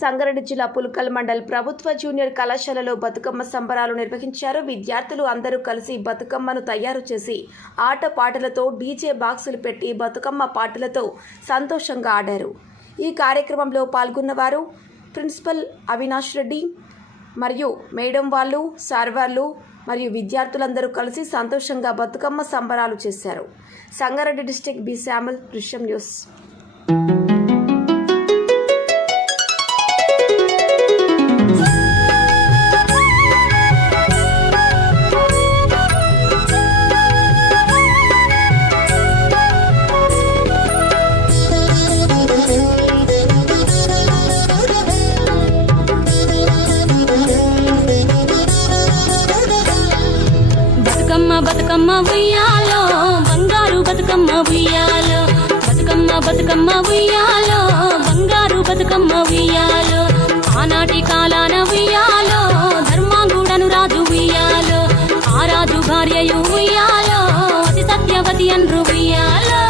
సంగారెడ్డి జిల్లా పుల్కల్ మండల్ ప్రభుత్వ జూనియర్ కళాశాలలో బతుకమ్మ సంబరాలు నిర్వహించారు. విద్యార్థులు అందరూ కలిసి బతుకమ్మను తయారు చేసి ఆటపాటలతో డీజే బాక్సులు పెట్టి బతుకమ్మ పాటలతో సంతోషంగా ఆడారు. ఈ కార్యక్రమంలో పాల్గొన్నవారు ప్రిన్సిపల్ అవినాష్ రెడ్డి మరియు మేడం వాళ్ళు, సార్ వాళ్ళు మరియు విద్యార్థులందరూ కలిసి సంతోషంగా బతుకమ్మ సంబరాలు చేశారు. సంగారెడ్డి డిస్ట్రిక్ట్ బి శామ్యుల్, దృశ్యం న్యూస్. బతుకమ్మ ఉయ్యాలో బంగారు బతుకమ్మ ఉయ్యాలో, బతుకమ్మ బతుకమ్మ ఉయ్యాలో బంగారు బతుకమ్మ ఉయ్యాలో, ఆనాటి కాలాన ఉయ్యాలో ధర్మాంగుడను రాజు ఉయ్యాలో, ఆ రాజు భార్యయు ఉయ్యాలో అతి సత్యవతి అన్రు ఉయ్యాలో.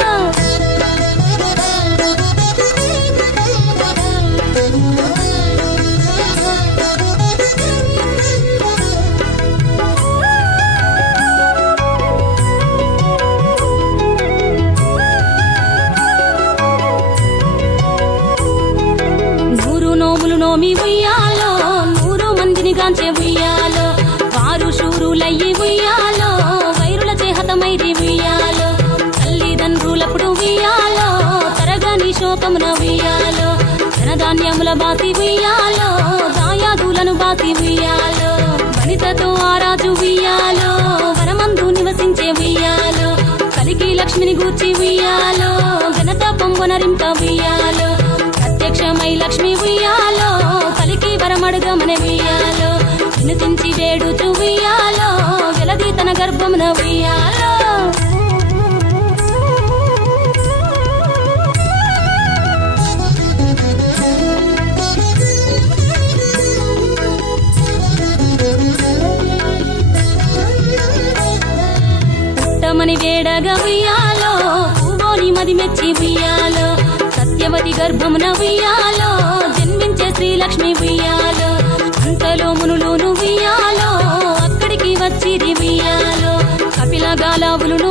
నోమి ఉయ్యాలో 100 మందిని గాంచే ఉయ్యాలో, వారు శూరులయ్యి ఉయ్యాలో వైరుల చేహతమైది ఉయ్యాలో, తల్లిదండ్రులప్పుడు ఉయ్యాలో తరగని శోకమున ఉయ్యాలో, ధనధాన్యముల బాసి ఉయ్యాలో దాయాదులను బాసి ఉయ్యాలో, వనితతో ఆరాజు ఉయ్యాలో వనమందు నివసించే ఉయ్యాలో, కలికి లక్ష్మిని గూర్చి ఉయ్యాలో ఘనత పొంగునరింప ఉయ్యాలో, ప్రత్యక్షమై లక్ష్మి ఉయ్యాలో పలికి వరమడుగమన ఉయ్యాలో, వినుతించి వేడుచు ఉయ్యాలో వెలది తన గర్భమున ఉయ్యాలో. పుట్టమని వేడగా ఉయ్యాలో పువ్వోని మది మెచ్చి ఉయ్యాలో, సత్యవతి గర్భమున ఉయ్యాలో జన్మించే శ్రీలక్ష్మి ఉయ్యాలో, అంతలో మునులును ఉయ్యాలో అక్కడికి వచ్చిరి ఉయ్యాలో, కపిల గాలావులును